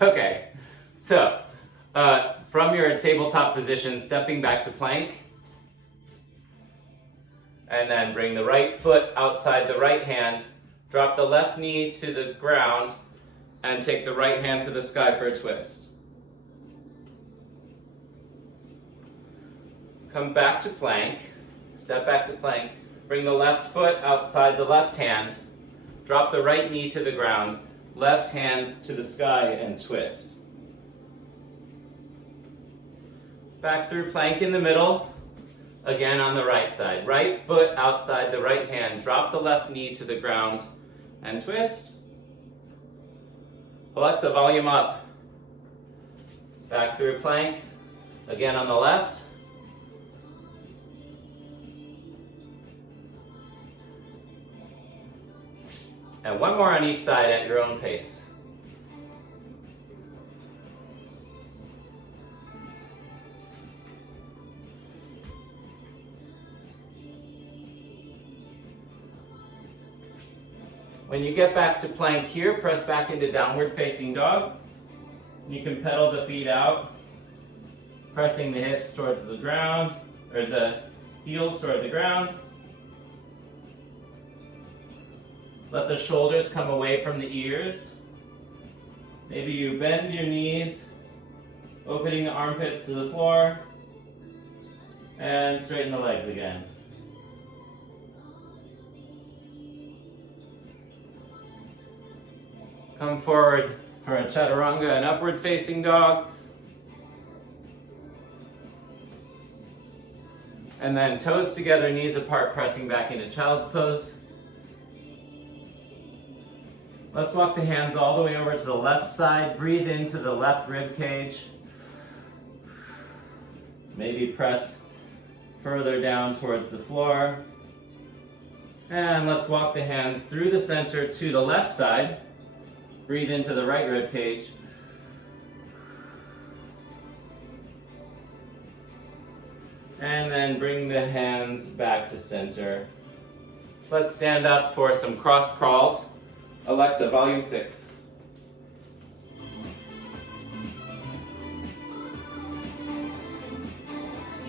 Okay, so from your tabletop position, stepping back to plank, and then bring the right foot outside the right hand, drop the left knee to the ground, and take the right hand to the sky for a twist. Come back to plank, step back to plank, bring the left foot outside the left hand, drop the right knee to the ground, left hand to the sky and twist. Back through plank in the middle, again on the right side. Right foot outside the right hand, drop the left knee to the ground and twist. Alexa, volume up. Back through plank, again on the left. And one more on each side at your own pace. When you get back to plank here, press back into downward facing dog. You can pedal the feet out, pressing the hips towards the ground, or the heels toward the ground. Let the shoulders come away from the ears. Maybe you bend your knees, opening the armpits to the floor, and straighten the legs again. Come forward for a chaturanga, an upward facing dog. And then toes together, knees apart, pressing back into child's pose. Let's walk the hands all the way over to the left side. Breathe into the left rib cage. Maybe press further down towards the floor. And let's walk the hands through the center to the left side. Breathe into the right rib cage. And then bring the hands back to center. Let's stand up for some cross crawls. Alexa, volume 6.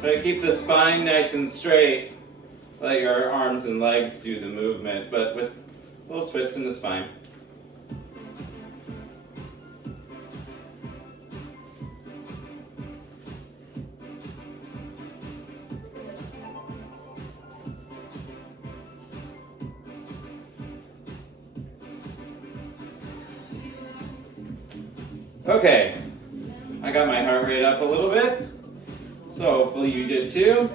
Try to keep the spine nice and straight. Let your arms and legs do the movement, but with a little twist in the spine. Okay, I got my heart rate up a little bit, so hopefully you did too.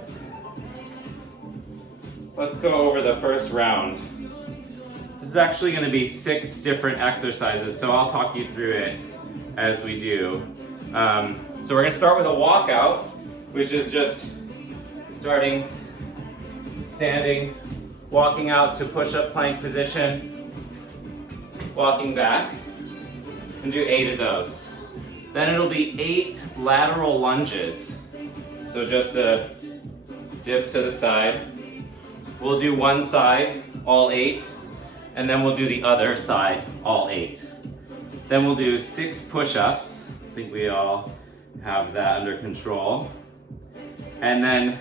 Let's go over the first round. This is actually going to be 6 different exercises, so I'll talk you through it as we do. So we're going to start with a walkout, which is just starting, standing, walking out to push-up plank position, walking back, and do 8 of those. Then it'll be 8 lateral lunges. So just a dip to the side. We'll do one side, all 8, and then we'll do the other side, all 8. Then we'll do 6 push-ups. I think we all have that under control. And then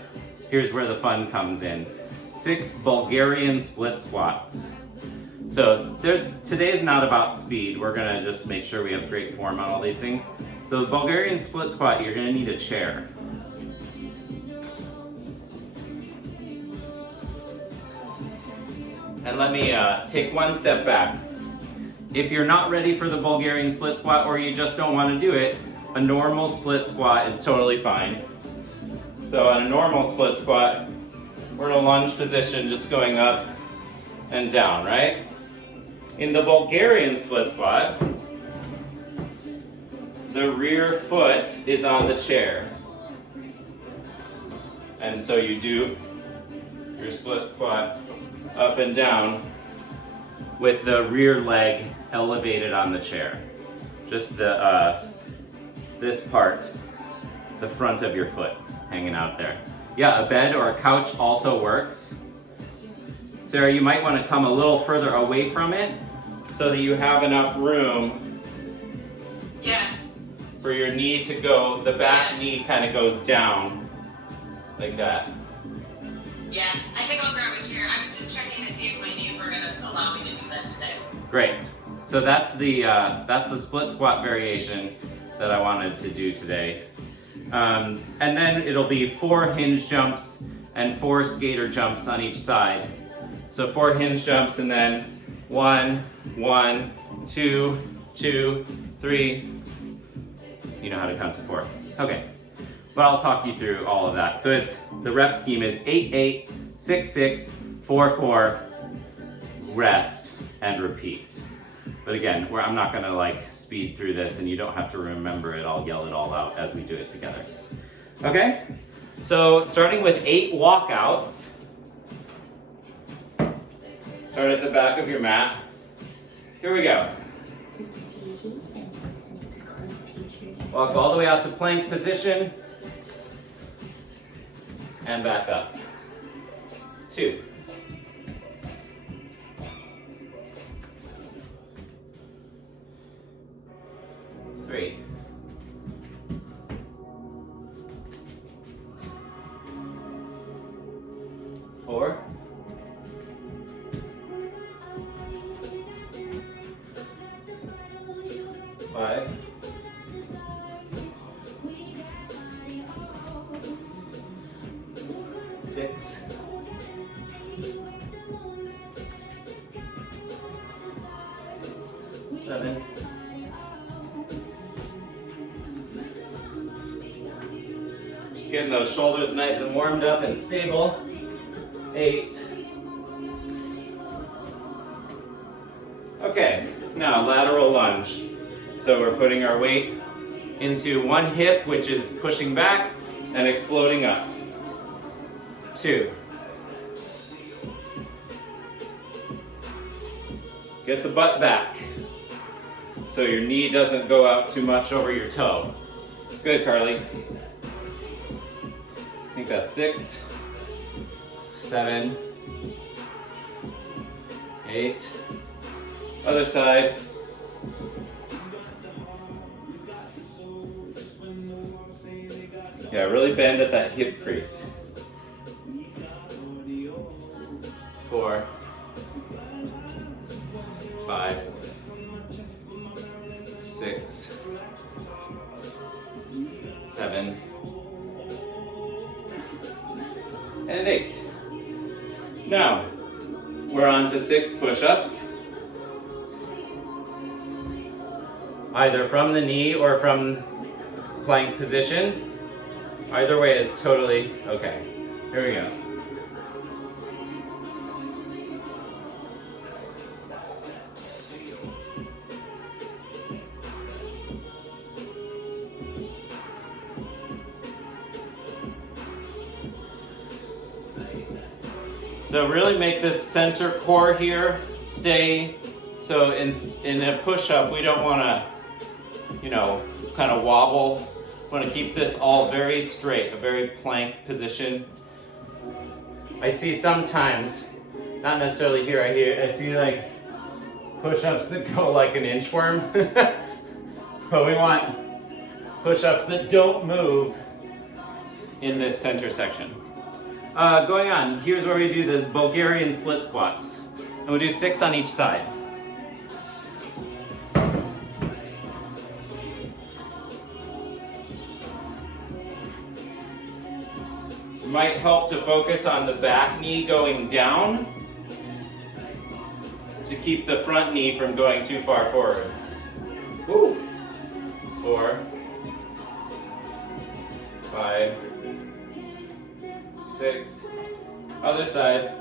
here's where the fun comes in. 6 Bulgarian split squats. So today is not about speed. We're gonna just make sure we have great form on all these things. So the Bulgarian split squat, you're gonna need a chair. And let me take one step back. If you're not ready for the Bulgarian split squat or you just don't wanna do it, a normal split squat is totally fine. So in a normal split squat, we're in a lunge position, just going up and down, right? In the Bulgarian split squat, the rear foot is on the chair. And so you do your split squat up and down with the rear leg elevated on the chair. Just this part, the front of your foot hanging out there. Yeah, a bed or a couch also works. Sarah, you might want to come a little further away from it so that you have enough room. Yeah, for your knee to go, the back knee kind of goes down like that. Yeah, I think I'll grab a chair. I was just checking to see if my knees were going to allow me to do that today. Great. So that's the split squat variation that I wanted to do today. And then it'll be 4 hinge jumps and 4 skater jumps on each side. So 4 hinge jumps and then 1, 1, 2, 2, 3. You know how to count to 4. Okay. But I'll talk you through all of that. So it's the rep scheme is 8, 8, 6, 6, 4, 4, rest, and repeat. But again, I'm not gonna like speed through this and you don't have to remember it. I'll yell it all out as we do it together. Okay? So starting with 8 walkouts. Start at the back of your mat. Here we go. Walk all the way out to plank position. And back up. 2. 3. 4. 5. 6. 7. 'Just getting those shoulders nice and warmed up and stable. 8. Okay, now lateral lunge. So we're putting our weight into one hip, which is pushing back and exploding up. 2. Get the butt back so your knee doesn't go out too much over your toe. Good, Carly. I think that's 6, 7, 8. Other side. Yeah, really bend at that hip crease. 4, 5, 6, 7, and 8. Now, we're on to 6 push-ups. Either from the knee or from plank position. Either way is totally okay. Here we go. So really make this center core here stay. So in a push-up, we don't want to, kind of wobble. We want to keep this all very straight, a very plank position. I see sometimes, not necessarily here, I see like push-ups that go like an inchworm. But we want push-ups that don't move in this center section. Going on, here's where we do the Bulgarian split squats. And we'll do 6 on each side. Might help to focus on the back knee going down to keep the front knee from going too far forward. Woo. 4, 5, 6, other side.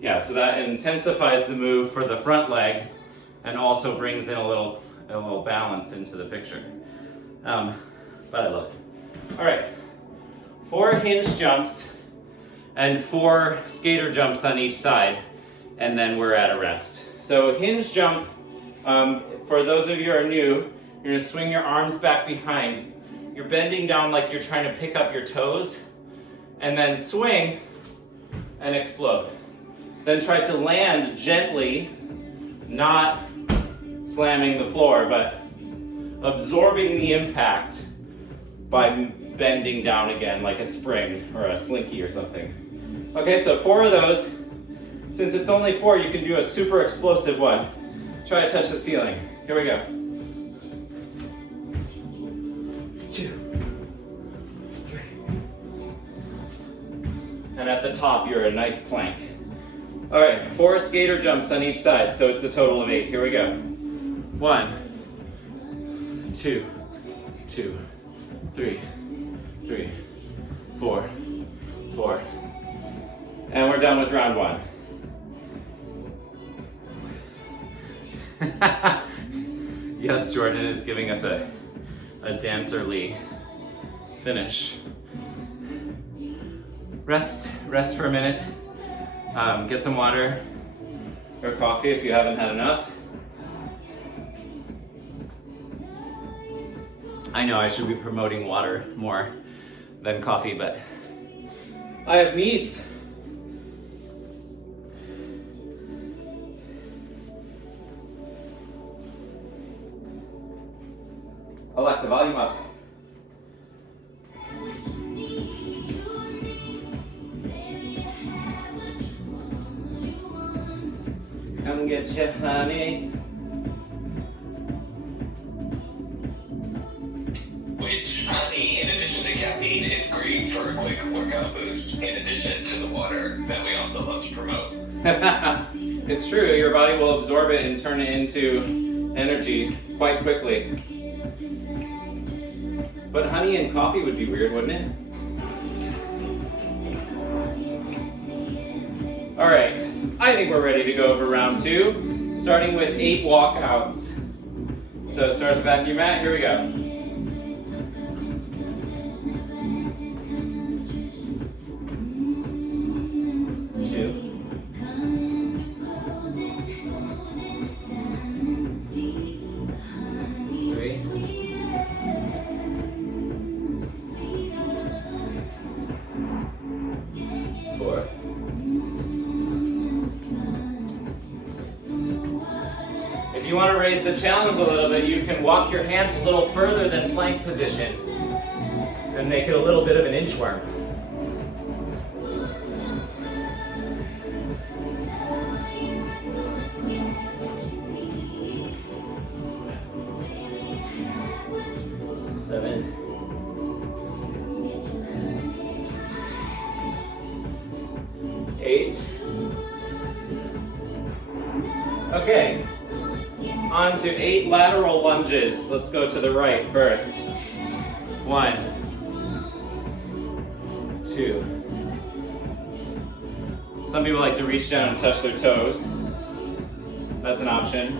Yeah, so that intensifies the move for the front leg and also brings in a little balance into the picture. But I love it. All right, 4 hinge jumps and 4 skater jumps on each side, and then we're at a rest. So hinge jump, for those of you who are new, you're gonna swing your arms back behind. You're bending down like you're trying to pick up your toes, and then swing and explode. Then try to land gently, not slamming the floor, but absorbing the impact by bending down again like a spring or a slinky or something. Okay, so 4 of those. Since it's only 4, you can do a super explosive one. Try to touch the ceiling. Here we go. 2, 3. And at the top, you're a nice plank. All right, 4 skater jumps on each side, so it's a total of 8. Here we go. 1, 2, 2, 3, 3, 4, 4. And we're done with round 1. Yes, Jordan is giving us a dancerly finish. Rest for a minute. Get some water or coffee if you haven't had enough. I know I should be promoting water more than coffee, but I have needs. Alexa, volume up. Come get your honey. Which honey, in addition to caffeine, is great for a quick workout boost, in addition to the water that we also love to promote. It's true, your body will absorb it and turn it into energy quite quickly. But honey and coffee would be weird, wouldn't it? All right, I think we're ready to go over round 2, starting with 8 walkouts. So start at the back of your mat, here we go. 2. 3. 4. If you want to raise the challenge a little bit, you can walk your hands a little further than plank position and make it a little bit of an inchworm. Seven. 8. Okay, on to 8 lateral lunges. Let's go to the right first. 1, 2. Some people like to reach down and touch their toes. That's an option.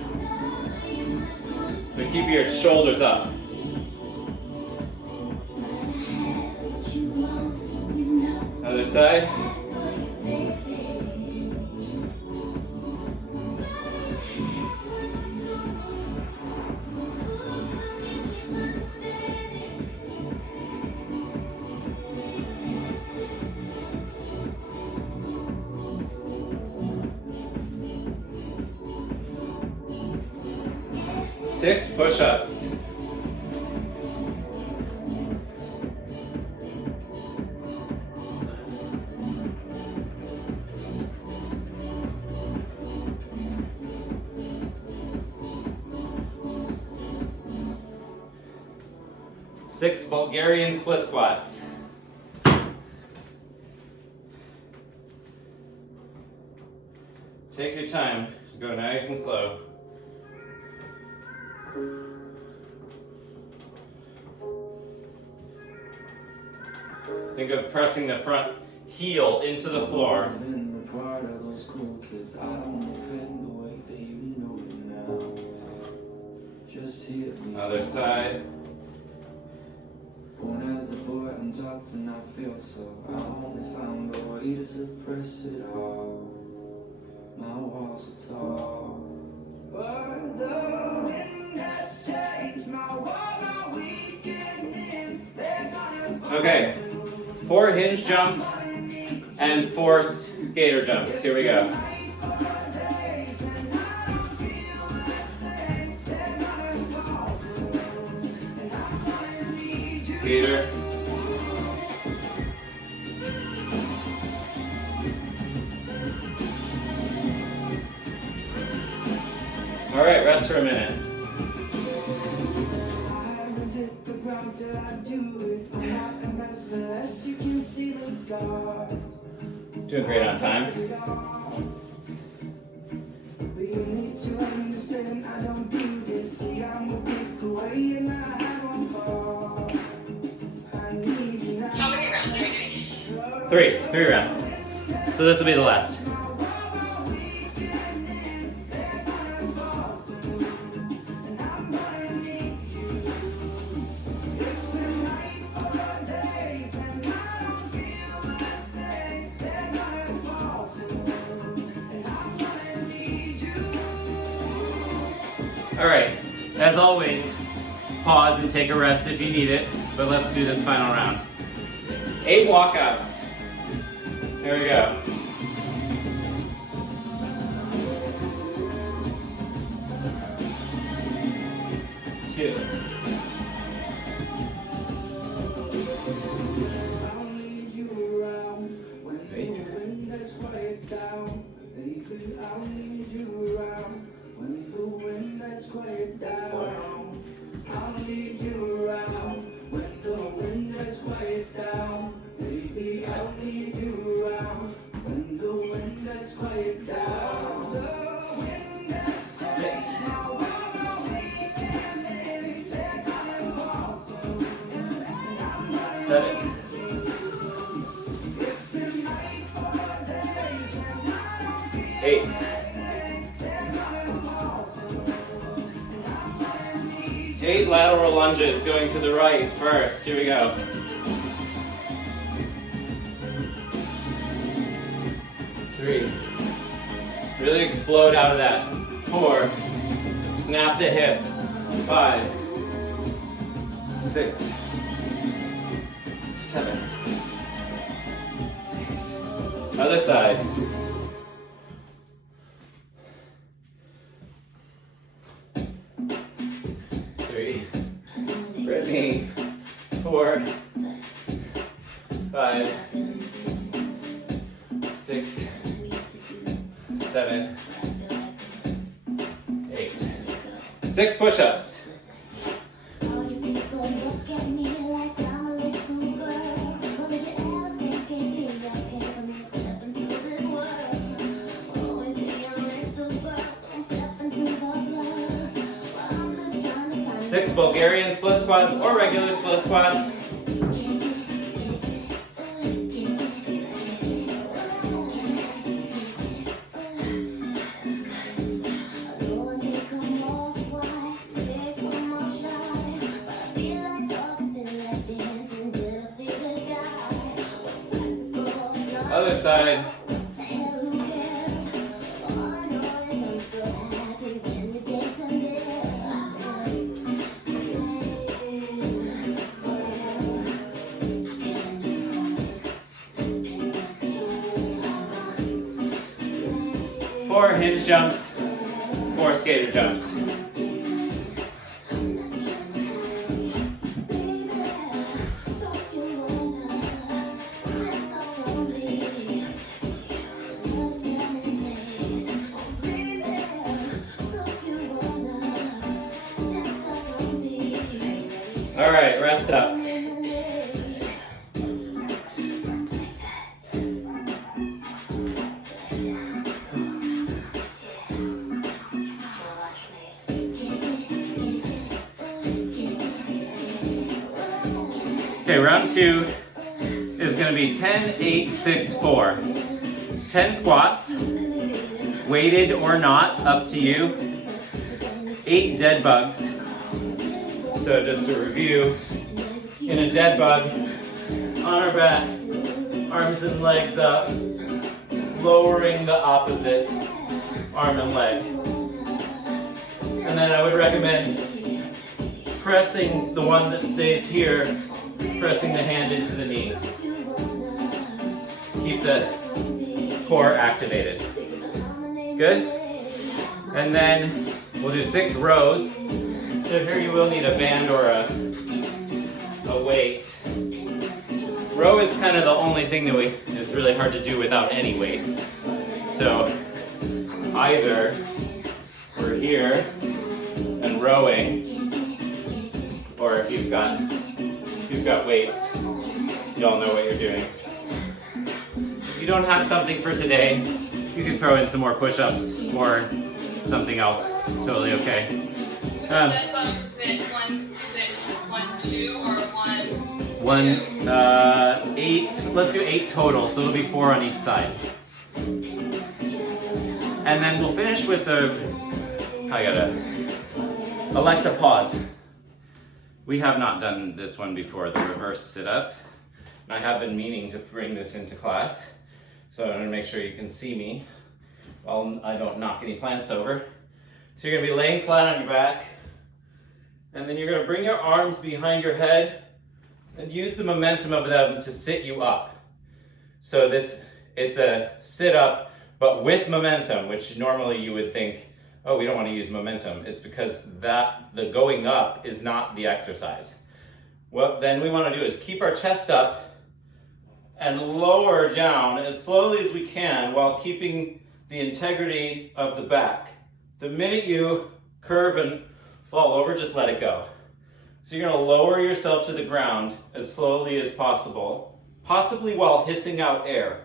But keep your shoulders up. Other side. 6 push-ups. Six Bulgarian split squats. Take your time, go nice and slow. Think of pressing the front heel into the floor. Other side. Born as a boy, I'm taught to not feel so. I only found a way to suppress it all. My walls are tall. Okay, 4 hinge jumps and 4 skater jumps. Here we go. Skater. All right, rest for a minute. Doing great on time. How many rounds are you doing? 3 rounds. So this will be the last. All right, as always, pause and take a rest if you need it, but let's do this final round. 8 walkouts. Here we go. Two. Quiet down. I'll lead you around when the wind gets quiet down. Baby, I'll lead you around when the wind gets quiet down. 6. 7. 8. 8 lateral lunges going to the right first. Here we go. 3. Really explode out of that. 4. Snap the hip. 5. 6. 7. 8. Other side. 3. Brittany. 4. 5. 6. 7. 8. 6 push-ups. Six Bulgarian split squats or regular split squats. Other side. Four hinge jumps, 4 skater jumps. All right, rest up. Okay, round 2 is going to be 10, 8, 6, 4. 10 squats, weighted or not, up to you. 8 dead bugs. So just to review, in a dead bug, on our back, arms and legs up, lowering the opposite arm and leg. And then I would recommend pressing the one that stays here pressing the hand into the knee. Keep the core activated. Good? And then we'll do 6 rows. So here you will need a band or a weight. Row is kind of the only thing that is really hard to do without any weights. So either we're here and rowing, or if you've got weights, you all know what you're doing. If you don't have something for today, you can throw in some more push-ups or something else. Totally okay. Is it 1, 2, or 1? 8. Let's do 8 total, so it'll be 4 on each side. And then we'll finish with Alexa, pause. We have not done this one before, the reverse sit-up. And I have been meaning to bring this into class, so I'm gonna make sure you can see me while I don't knock any plants over. So you're gonna be laying flat on your back, and then you're gonna bring your arms behind your head and use the momentum of them to sit you up. So it's a sit-up, but with momentum, which normally you would think, oh, we don't want to use momentum. It's because the going up is not the exercise. What then we want to do is keep our chest up and lower down as slowly as we can while keeping the integrity of the back. The minute you curve and fall over, just let it go. So you're going to lower yourself to the ground as slowly as possible, possibly while hissing out air.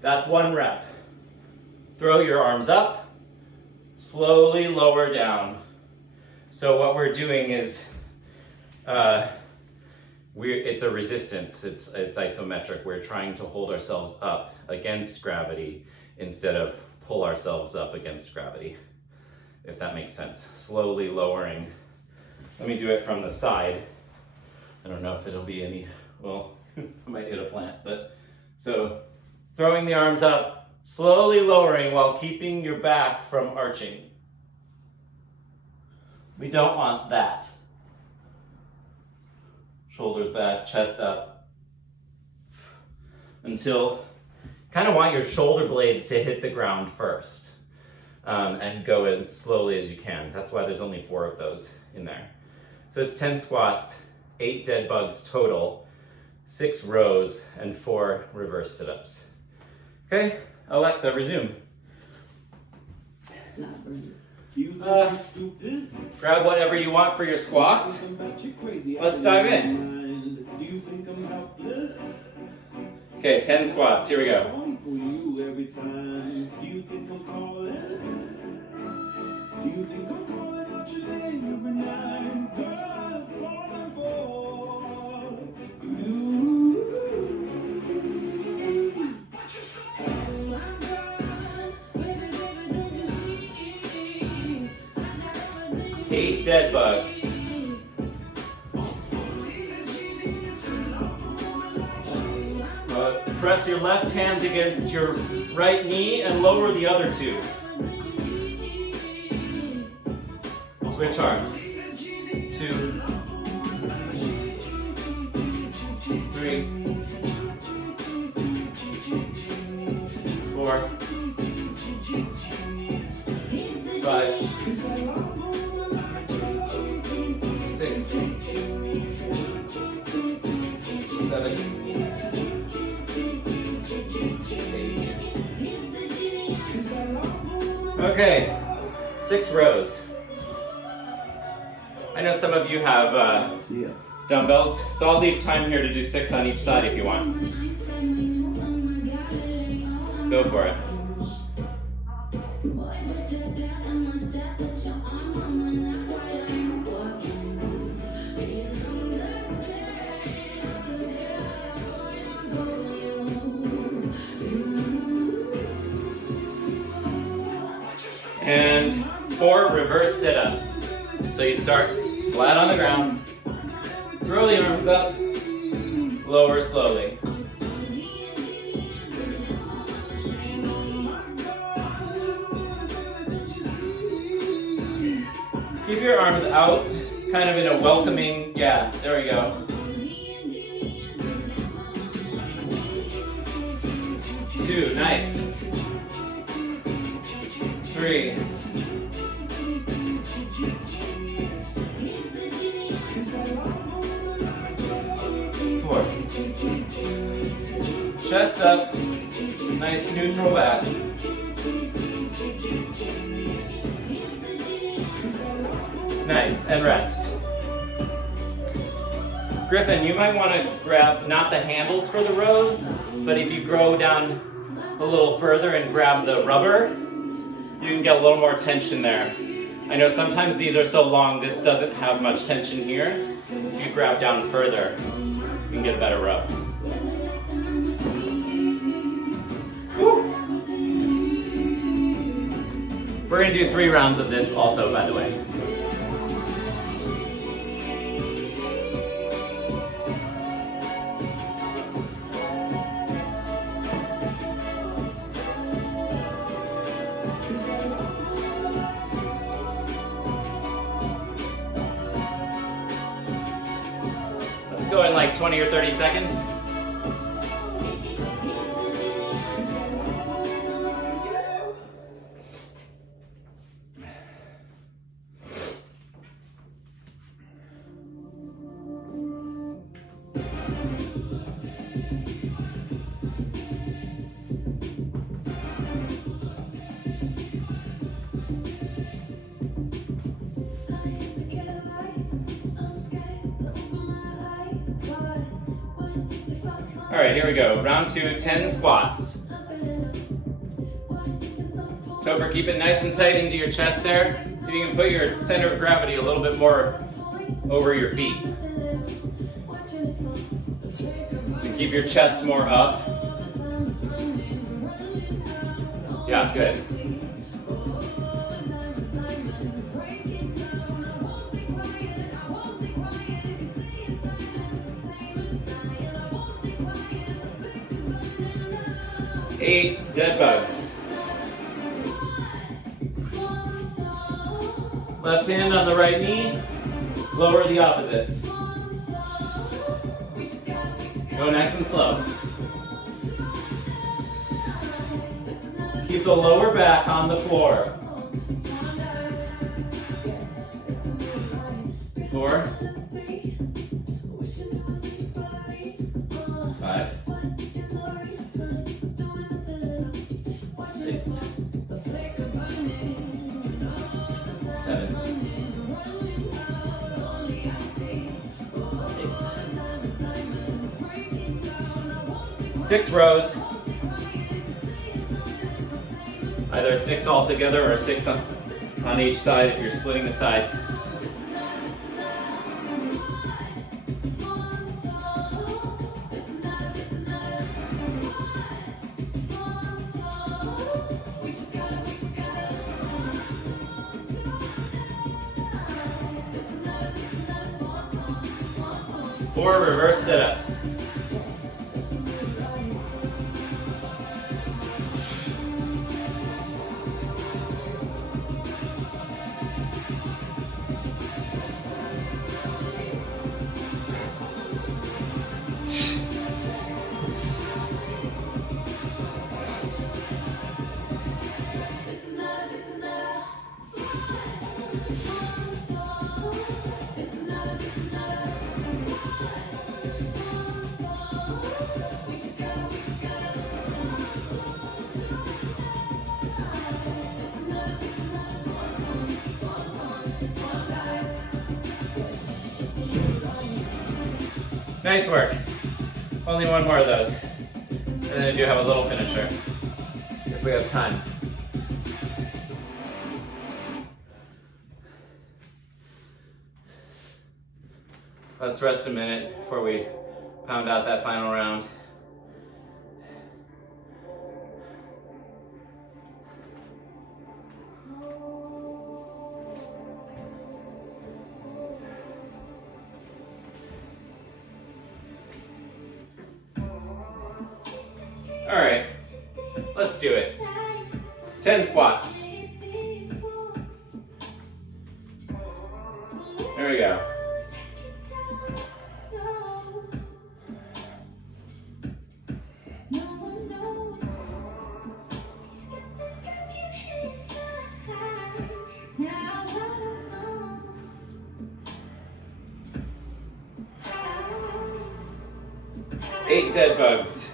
That's 1 rep. Throw your arms up, slowly lower down. So what we're doing is, it's a resistance, it's isometric. We're trying to hold ourselves up against gravity instead of pull ourselves up against gravity, if that makes sense. Slowly lowering. Let me do it from the side. I don't know if it'll be any, well, I might hit a plant, but so throwing the arms up, slowly lowering while keeping your back from arching. We don't want that. Shoulders back, chest up. Until, kind of want your shoulder blades to hit the ground first. And go as slowly as you can. That's why there's only 4 of those in there. So it's 10 squats, 8 dead bugs total, 6 rows, and 4 reverse sit-ups. Okay, Alexa, resume. Grab whatever you want for your squats. Let's dive in. Okay, 10 squats, here we go. Eight dead bugs. Press your left hand against your right knee and lower the other 2. Switch arms. 2, 3, 4, 5, 6, 7, 8. Okay, 6 rows. I know some of you have dumbbells, so I'll leave time here to do 6 on each side if you want. Go for it. And 4 reverse sit-ups. So you start flat on the ground, throw the arms up, lower slowly. Keep keep your arms out, kind of in a welcoming, yeah, there we go. 2, nice. 3. 4. Chest up, nice neutral back. Nice, and rest. Griffin, you might want to grab not the handles for the rows, but if you go down a little further and grab the rubber, you can get a little more tension there. I know sometimes these are so long, this doesn't have much tension here. If you grab down further, you can get a better rub. Woo. We're going to do 3 rounds of this also, by the way. Go in like 20 or 30 seconds. All right, here we go. Round 2, 10 squats. Topher, keep it nice and tight into your chest there. See if you can put your center of gravity a little bit more over your feet. So keep your chest more up. Yeah, good. Eight dead bugs. Left hand on the right knee, lower the opposites. Go nice and slow. Keep the lower back on the floor. 4. 5. 6. 7. 8. 6 rows. Either 6 all together or 6 on each side if you're splitting the sides. Four reverse sit-ups. Nice work. Only one more of those. And then I do have a little finisher, if we have time. Let's rest a minute before we pound out that final round. All right, let's do it. 10 squats. 8 dead bugs.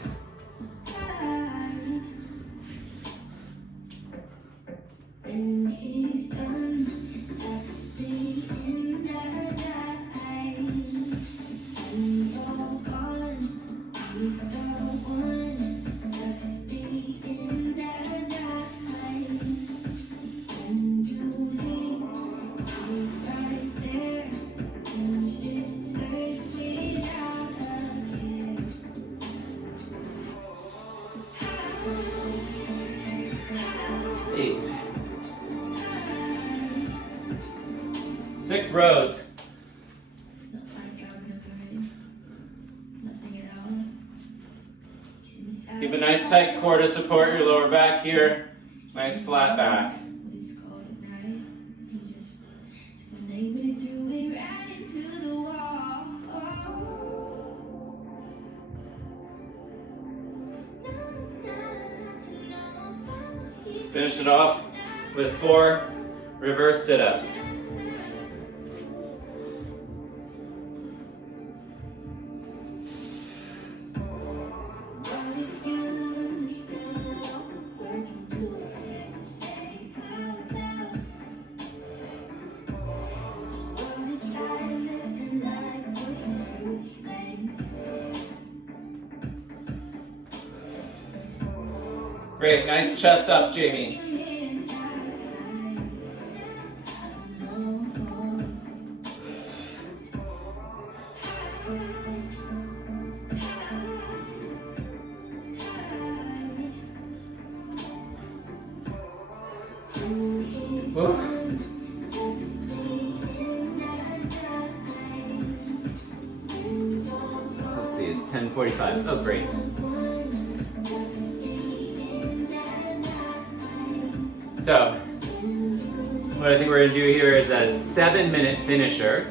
Eight. 6 rows. It's not like I remember nothing at all. Keep a nice tight core to support your lower back here. Nice flat back. It's cold at night. He just took my name and he threw it right into the wall. Finish it off with 4 reverse sit-ups. Great, nice chest up, Jamie. Whoa. Let's see, it's 10:45. Oh, great. So, what I think we're going to do here is a 7-minute finisher.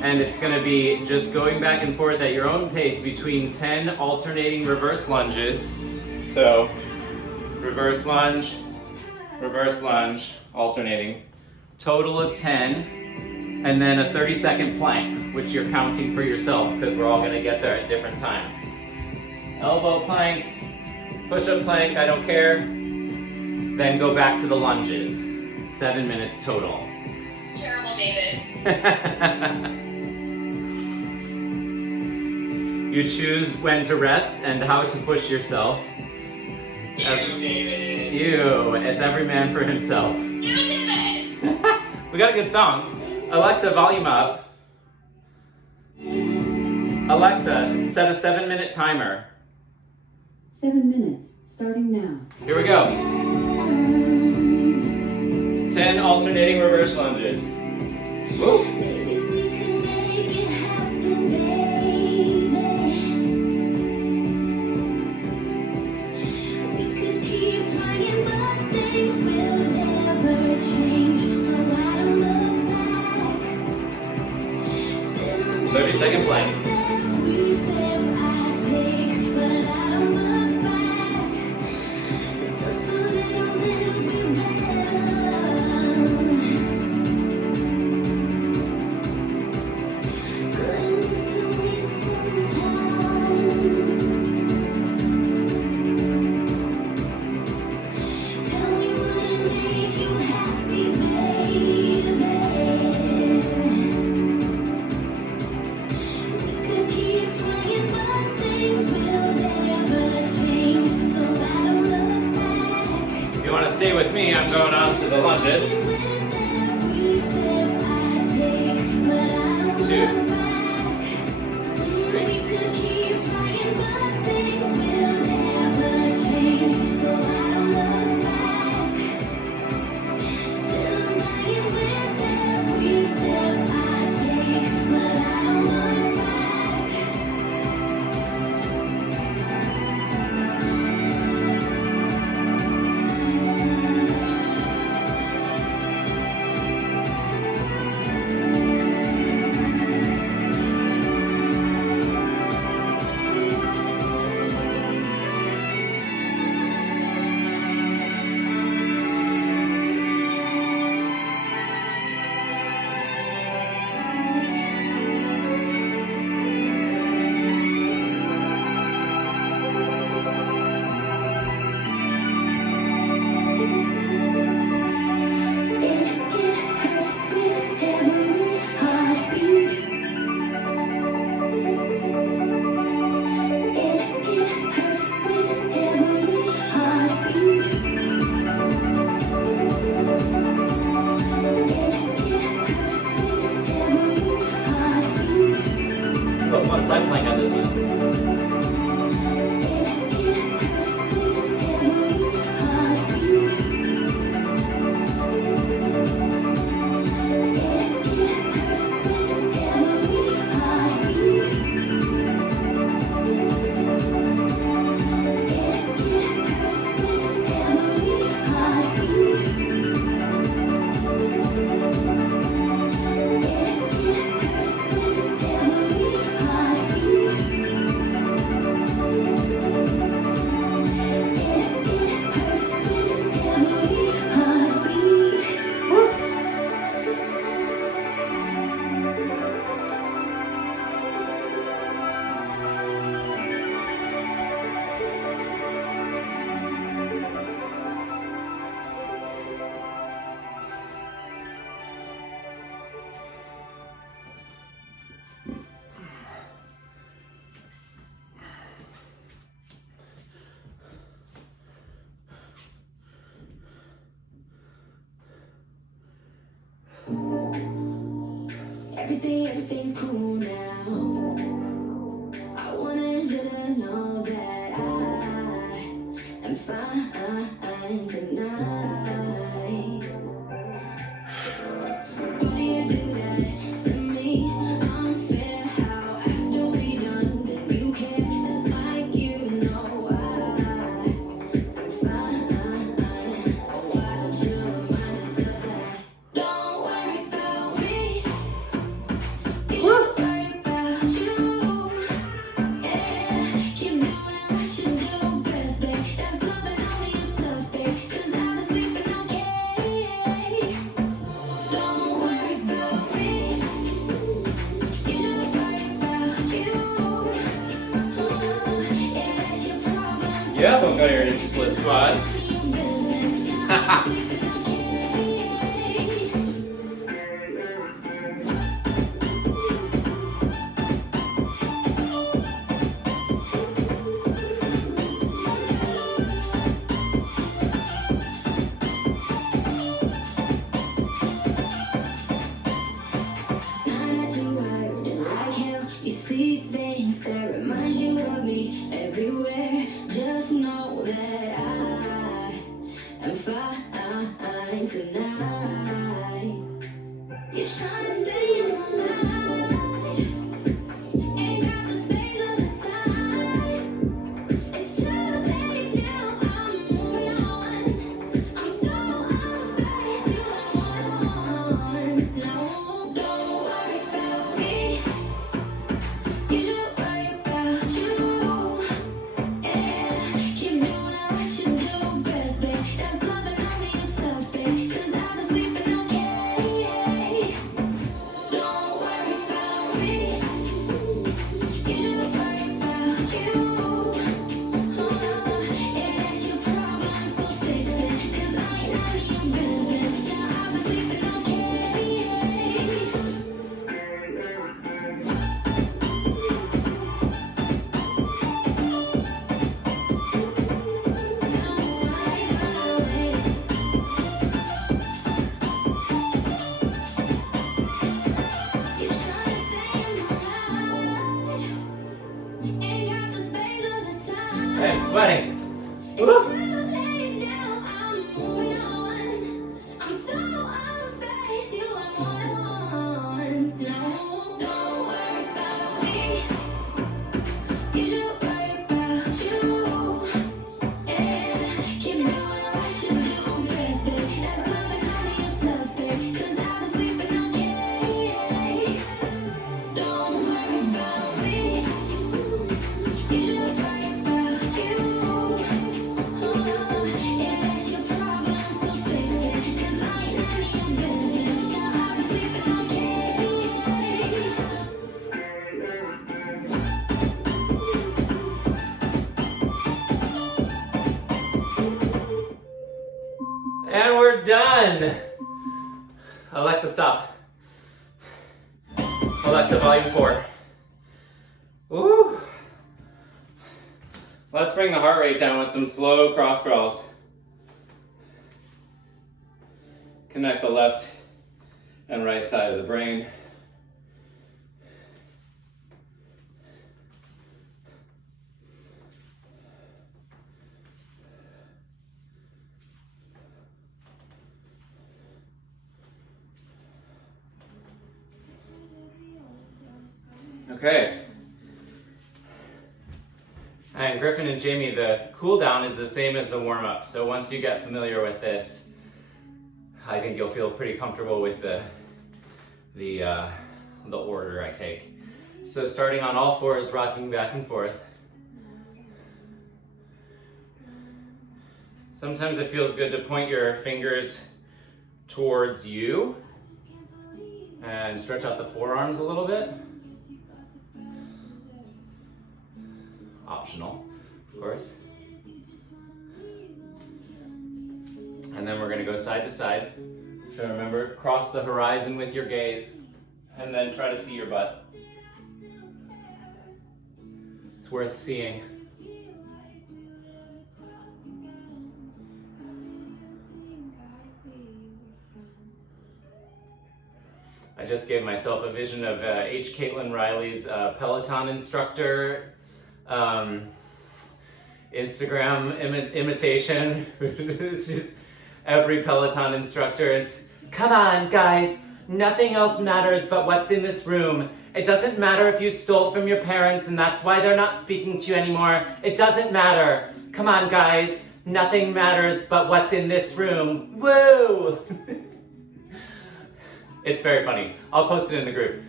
And it's going to be just going back and forth at your own pace between 10 alternating reverse lunges. So, reverse lunge, alternating. Total of 10. And then a 30-second plank, which you're counting for yourself because we're all going to get there at different times. Elbow plank, push-up plank, I don't care. Then go back to the lunges. 7 minutes total. Terrible, David. You choose when to rest and how to push yourself. You, David. It's every man for himself. You did it! We got a good song. Alexa, volume up. Alexa, set a 7-minute timer. 7 minutes, starting now. Here we go. 10 alternating reverse lunges. Woo. Second plank. Stay with me, I'm going on to the lunges. 2, 3. everything's cool now. I wanted you to know that I am fine tonight. Why do you do that to me? Unfair how after we done, then you care just like you know I am fine. Oh, why don't you remind us of that? Don't worry about me. You should worry about you. Yeah, keep doing what you do best, babe. That's loving only yourself, babe. 'Cause I've been sleeping okay. Don't worry about me. You should worry about you. Yeah, that's your problem. Yeah, Bulgarian split squats. Now that you heard it like hell, you see things that remind you of me everywhere. Just know that I am fine tonight. You're trying to stay in my life, ain't got the space or the time. It's too late now, I'm moving on. I'm so unfazed, you are on. No, don't worry about me. You should worry about you. Yeah, keep doing what you do best, babe. That's loving only yourself, babe. 'Cause I've been sleeping okay. Don't worry about me. You should worry about you. Yeah, that's your problem, so fix it. 'Cause I ain't none of your business. Now I've been sleeping okay. I'm sweating. Don't worry about me. You should worry about you. Yeah, that's your problem, so fix it. 'Cause I ain't none of your business. Now I've been sleeping And we're done. Alexa, stop. Alexa, volume 4. Woo. Let's bring the heart rate down with some slow cross crawls. Connect the left and right side of the brain. Okay. And Griffin and Jamie, the cool down is the same as the warm up. So once you get familiar with this, I think you'll feel pretty comfortable with the order I take. So starting on all fours, rocking back and forth. Sometimes it feels good to point your fingers towards you and stretch out the forearms a little bit. Optional, of course. And then we're gonna go side to side. So remember, cross the horizon with your gaze and then try to see your butt. It's worth seeing. I just gave myself a vision of H. Caitlin Riley's Peloton instructor Instagram imitation. It's just every Peloton instructor. It's, come on, guys. Nothing else matters but what's in this room. It doesn't matter if you stole from your parents and that's why they're not speaking to you anymore. It doesn't matter. Come on, guys. Nothing matters but what's in this room. Woo! It's very funny. I'll post it in the group.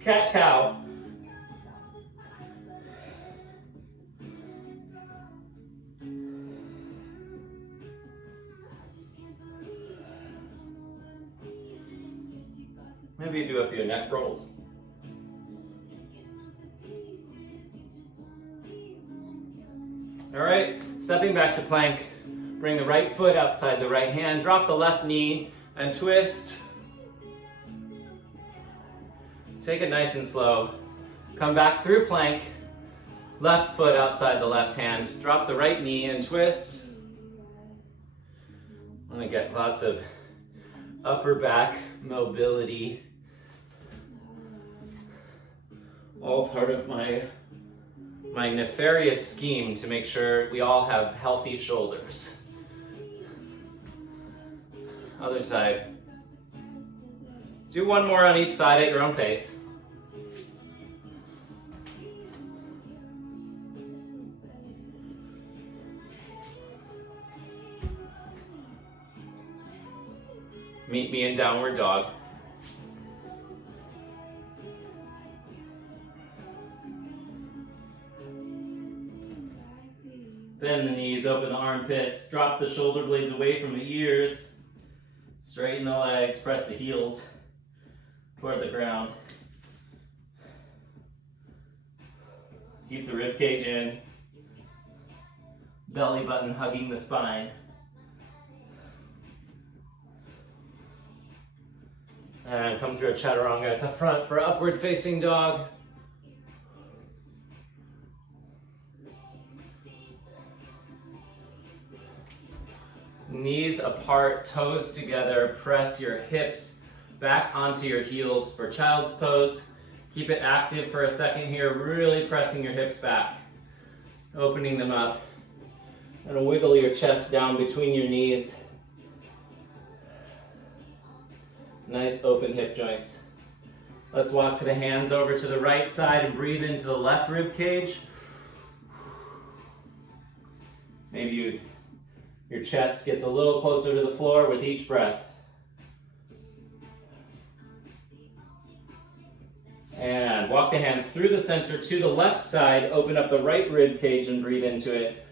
Cat cow. Maybe do a few neck rolls. All right, stepping back to plank. Bring the right foot outside the right hand. Drop the left knee and twist. Take it nice and slow. Come back through plank. Left foot outside the left hand. Drop the right knee and twist. I want to get lots of upper back mobility. All part of my nefarious scheme to make sure we all have healthy shoulders. Other side. Do one more on each side at your own pace. Meet me in downward dog. Bend the knees, open the armpits, drop the shoulder blades away from the ears, straighten the legs, press the heels toward the ground. Keep the rib cage in, belly button hugging the spine. And come through a chaturanga at the front for upward facing dog. Knees apart, toes together, press your hips back onto your heels for child's pose. Keep it active for a second here, really pressing your hips back, opening them up. And wiggle your chest down between your knees. Nice open hip joints. Let's walk the hands over to the right side and breathe into the left rib cage. Maybe your chest gets a little closer to the floor with each breath. And walk the hands through the center to the left side. Open up the right rib cage and breathe into it.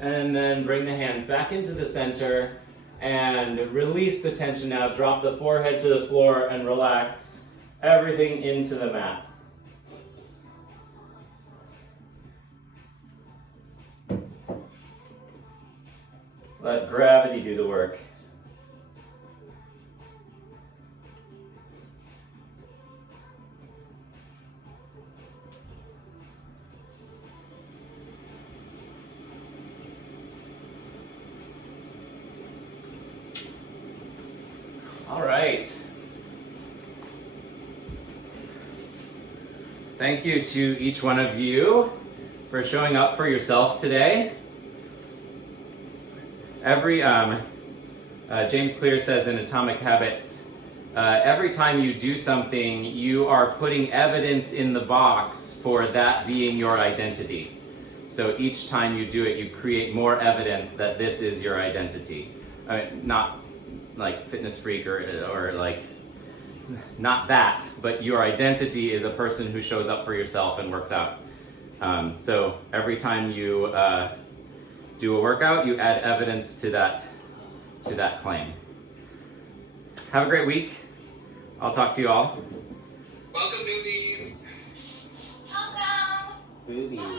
And then bring the hands back into the center and release the tension now. Drop the forehead to the floor and relax everything into the mat. Let gravity do the work. All right. Thank you to each one of you for showing up for yourself today. Every James Clear says in Atomic Habits, every time you do something, you are putting evidence in the box for that being your identity. So each time you do it, you create more evidence that this is your identity. Not like fitness freak or like, not that, but your identity is a person who shows up for yourself and works out. So every time you do a workout, you add evidence to that claim. Have a great week. I'll talk to you all. Welcome, newbies. Welcome. Boobies.